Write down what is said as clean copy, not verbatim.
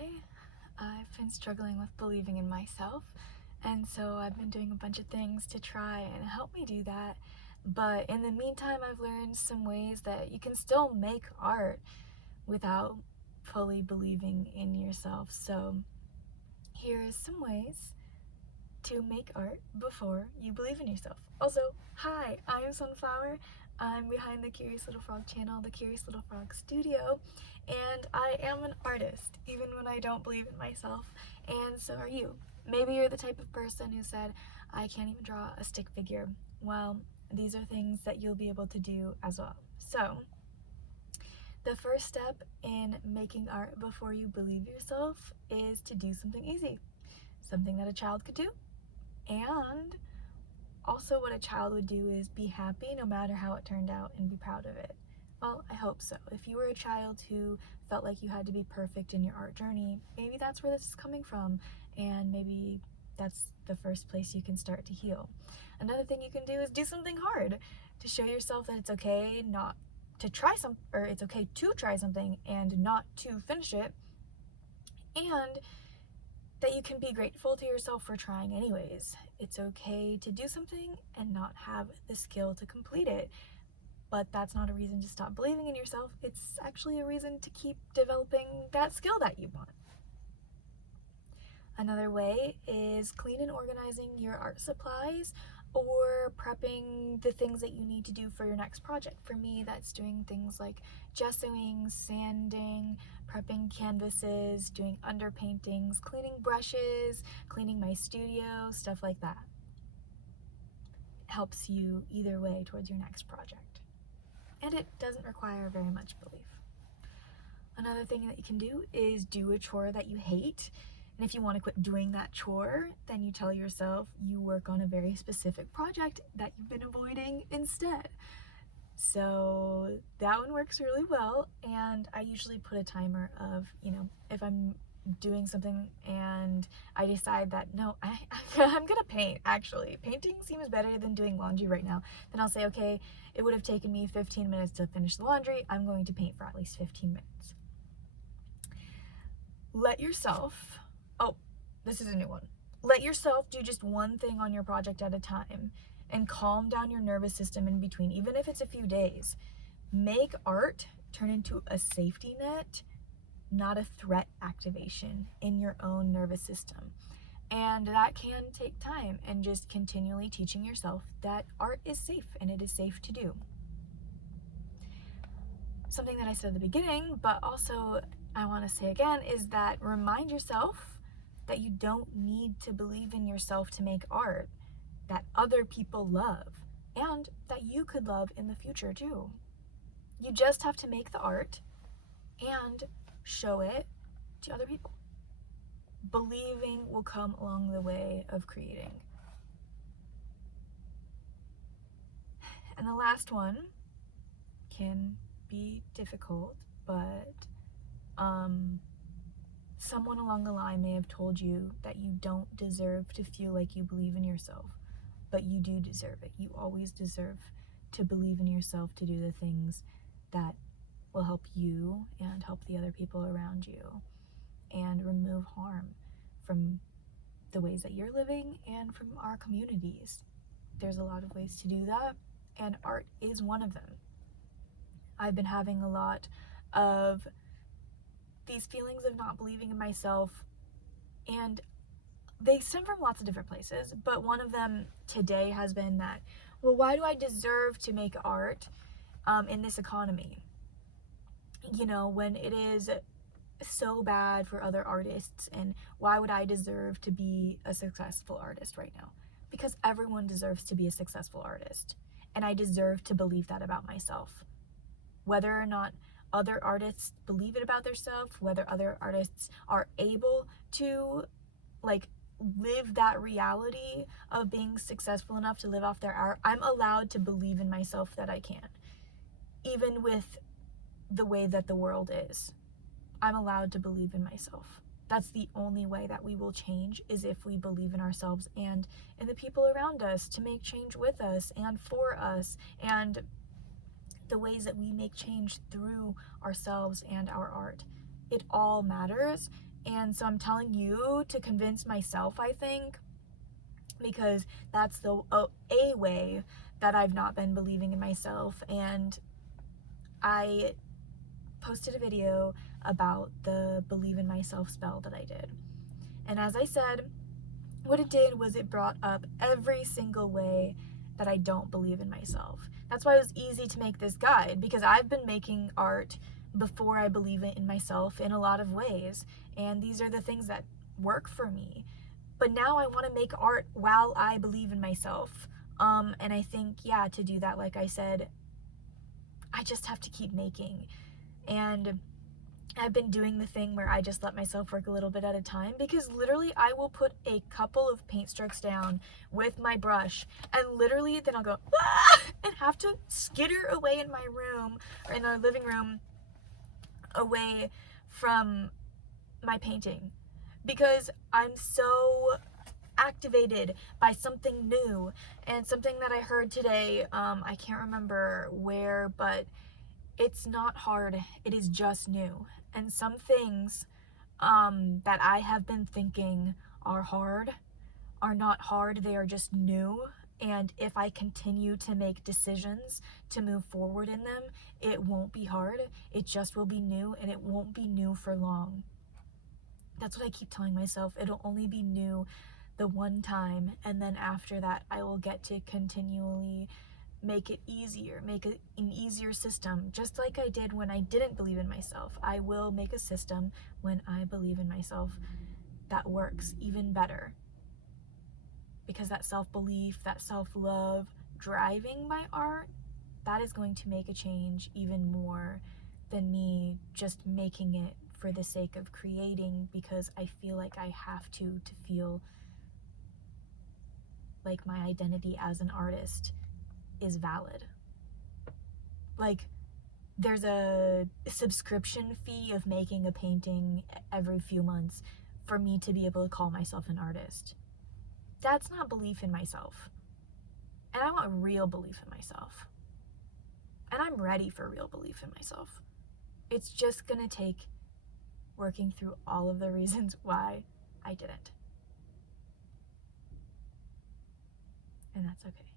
Hi, I've been struggling with believing in myself, and so I've been doing a bunch of things to try and help me do that. But in the meantime, I've learned some ways that you can still make art without fully believing in yourself. So here is some ways to make art before you believe in yourself. Also, hi, I'm Sunflower. I'm behind the Curious Little Frog channel, the Curious Little Frog Studio, and I am an artist, even when I don't believe in myself, and so are you. Maybe you're the type of person who said, I can't even draw a stick figure. Well, these are things that you'll be able to do as well. So, the first step in making art before you believe yourself is to do something easy. Something that a child could do, and also what a child would do is be happy no matter how it turned out and be proud of it. Well, I hope so. If you were a child who felt like you had to be perfect in your art journey, maybe that's where this is coming from, and maybe that's the first place you can start to heal. Another thing you can do is do something hard to show yourself that it's okay not to try it's okay to try something and not to finish it, and that you can be grateful to yourself for trying anyways. It's okay to do something and not have the skill to complete it, but that's not a reason to stop believing in yourself. It's actually a reason to keep developing that skill that you want. Another way is clean and organizing your art supplies or prepping the things that you need to do for your next project. For me, that's doing things like gessoing, sanding, prepping canvases, doing underpaintings, cleaning brushes, cleaning my studio, stuff like that. It helps you either way towards your next project. And it doesn't require very much belief. Another thing that you can do is do a chore that you hate. And if you want to quit doing that chore, then you tell yourself you work on a very specific project that you've been avoiding instead. So that one works really well, and I usually put a timer of, if I'm doing something and I decide that, no, I'm gonna paint, actually. Painting seems better than doing laundry right now. Then I'll say, okay, it would have taken me 15 minutes to finish the laundry. I'm going to paint for at least 15 minutes. This is a new one. Let yourself do just one thing on your project at a time and calm down your nervous system in between, even if it's a few days. Make art turn into a safety net, not a threat activation in your own nervous system. And that can take time, and just continually teaching yourself that art is safe and it is safe to do. Something that I said at the beginning, but also I want to say again, is that remind yourself that you don't need to believe in yourself to make art that other people love and that you could love in the future too. You just have to make the art and show it to other people. Believing will come along the way of creating. And the last one can be difficult, but someone along the line may have told you that you don't deserve to feel like you believe in yourself, but you do deserve it. You always deserve to believe in yourself, to do the things that will help you and help the other people around you and remove harm from the ways that you're living and from our communities. There's a lot of ways to do that, and art is one of them. I've been having a lot of these feelings of not believing in myself, and they stem from lots of different places, but one of them today has been that, well, why do I deserve to make art in this economy? When it is so bad for other artists, and why would I deserve to be a successful artist right now? Because everyone deserves to be a successful artist, and I deserve to believe that about myself. Whether or not other artists believe it about themselves, whether other artists are able to live that reality of being successful enough to live off their art, I'm allowed to believe in myself that I can. Even with the way that the world is, I'm allowed to believe in myself. That's the only way that we will change, is if we believe in ourselves and in the people around us to make change with us and for us, and the ways that we make change through ourselves and our art. It all matters, And so I'm telling you to convince myself, I think, because that's a way that I've not been believing in myself. And I posted a video about the believe in myself spell that I did. And as I said, what it did was it brought up every single way that I don't believe in myself. That's why it was easy to make this guide, because I've been making art before I believe in myself in a lot of ways, and these are the things that work for me. But now I want to make art while I believe in myself. And I think, yeah, to do that, like I said, I just have to keep making. And I've been doing the thing where I just let myself work a little bit at a time, because literally I will put a couple of paint strokes down with my brush, and literally then I'll go and have to skitter away in my room or in our living room away from my painting, because I'm so activated by something new. And something that I heard today, I can't remember where, but it's not hard, it is just new. And some things that I have been thinking are hard are not hard, they are just new. And if I continue to make decisions to move forward in them, it won't be hard, it just will be new, and it won't be new for long. That's what I keep telling myself. It'll only be new the one time, and then after that I will get to continually make it easier, make it an easier system, just like I did when I didn't believe in myself. I will make a system when I believe in myself that works even better, because that self-belief, that self-love driving my art, that is going to make a change even more than me just making it for the sake of creating, because I feel like I have to feel like my identity as an artist is valid. Like, there's a subscription fee of making a painting every few months for me to be able to call myself an artist. That's not belief in myself. And I want real belief in myself. And I'm ready for real belief in myself. It's just gonna take working through all of the reasons why I didn't. And that's okay.